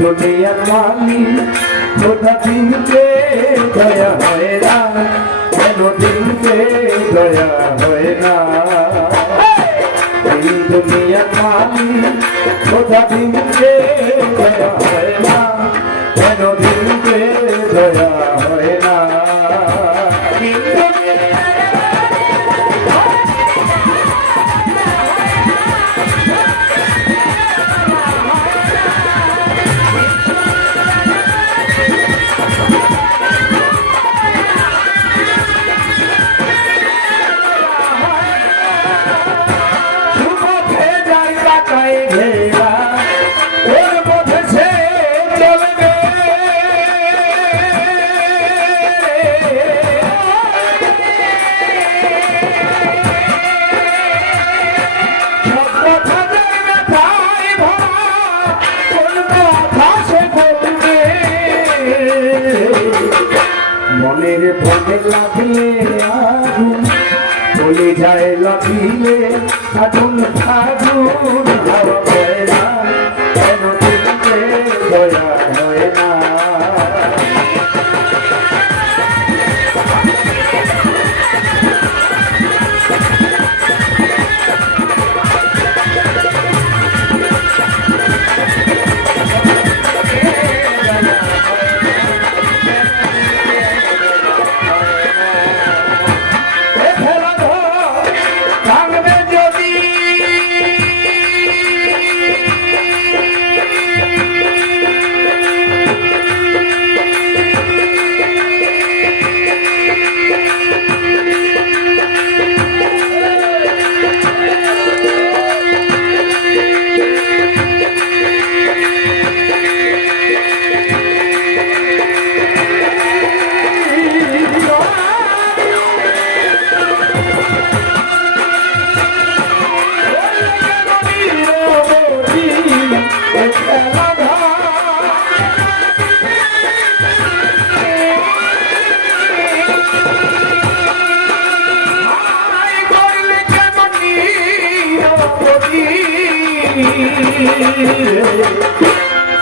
দুনিয়ার মালিক খোদা দিনকে দয়া হয় না কেন দিনকে দয়া হয় না। এই দুনিয়ার মালিক খোদা দয়া হয় না। মনের ভোগে লাগলে আগুন চলে যায় লাগিলে আগুন ফাগুন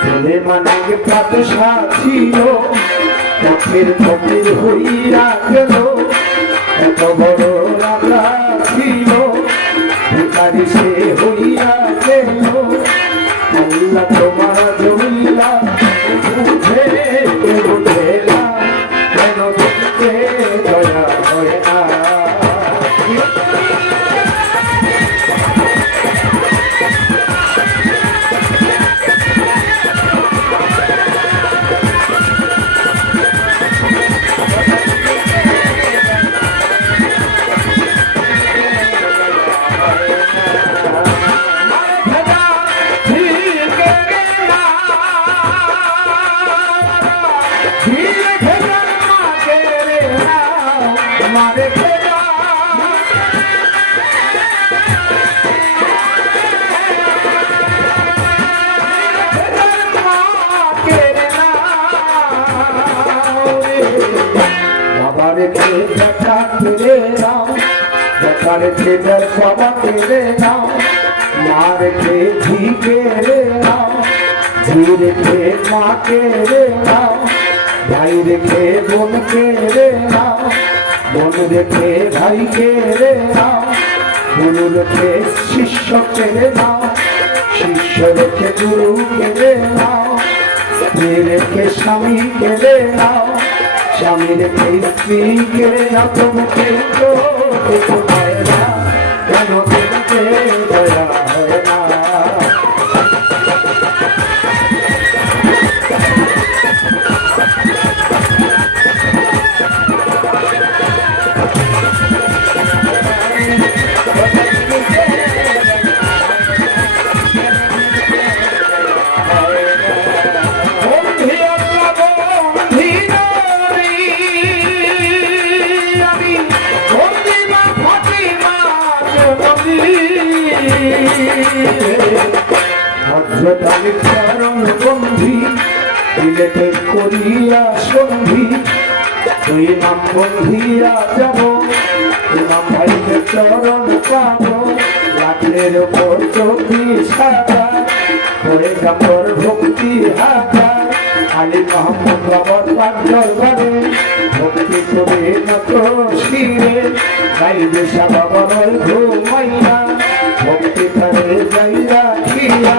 সুলেমানের বাদশা ছিল। হইয়া গেল। এত বড় রাজা ছিল। সে হইয়া খেয়ে দেখা ফিরে নাও দেখার ছেলের বাবা কেড়ে নাও মার খেয়ে ঝি কেড়ে নাও ঝি রেখে মা কেড়ে নাও ভাই রেখে বোন কেড়ে নাও বোন রেখে ভাই কেড়ে নাও গুরু রেখে শিষ্য কেড়ে নাও শিষ্য রেখে গুরু কেড়ে নাও স্ত্রী রেখে স্বামী কেড়ে নাও স্বামী রেখে স্ত্রী কেড়ে নাও তোমাকে তো বন্ধি বিলেতে করিয়া সন্ধি। তুই নাম বন্ধিয়া যাব। ইমাম ভাইকে চরণ পাব। লাঠের ওপর চব্বিশ হাজার করে কাপড় ভক্তি হাজার আলী মোহাম্মদ বাবার পাক দরবারে ভক্তি করে নত শিরে। গাইবে বাবার ঘুমাইয়া ভক্তি করে যাইয়া খিয়া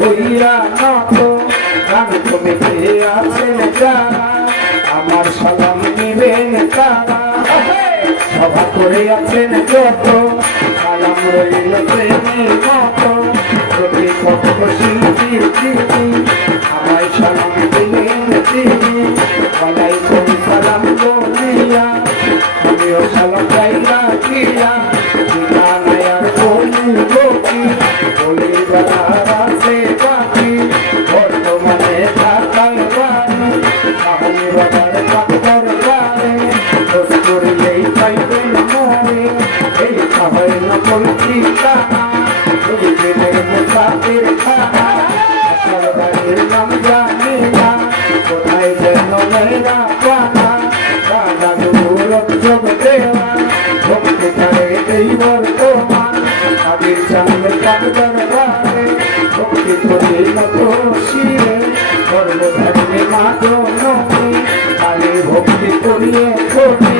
হইয়া নত গান কমিতে আছেন যারা? আমার সালাম নিবেন তারা? সভা করে আছেন যত, সালাম রইল প্রেমের মতো। প্রতিপক্ষ শিল্পী সর্বধর্মে মা জননী আমি ভক্তি করিয়ে করি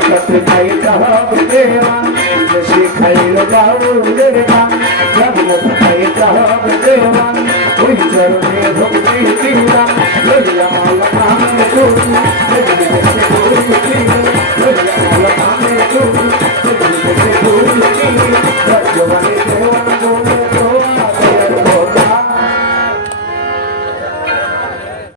সাথে খাইতে হবে দেওয়ান বেশি খাইল বাউলের গান জন্ম খাইতে হবে দেওয়ান ওই চরণে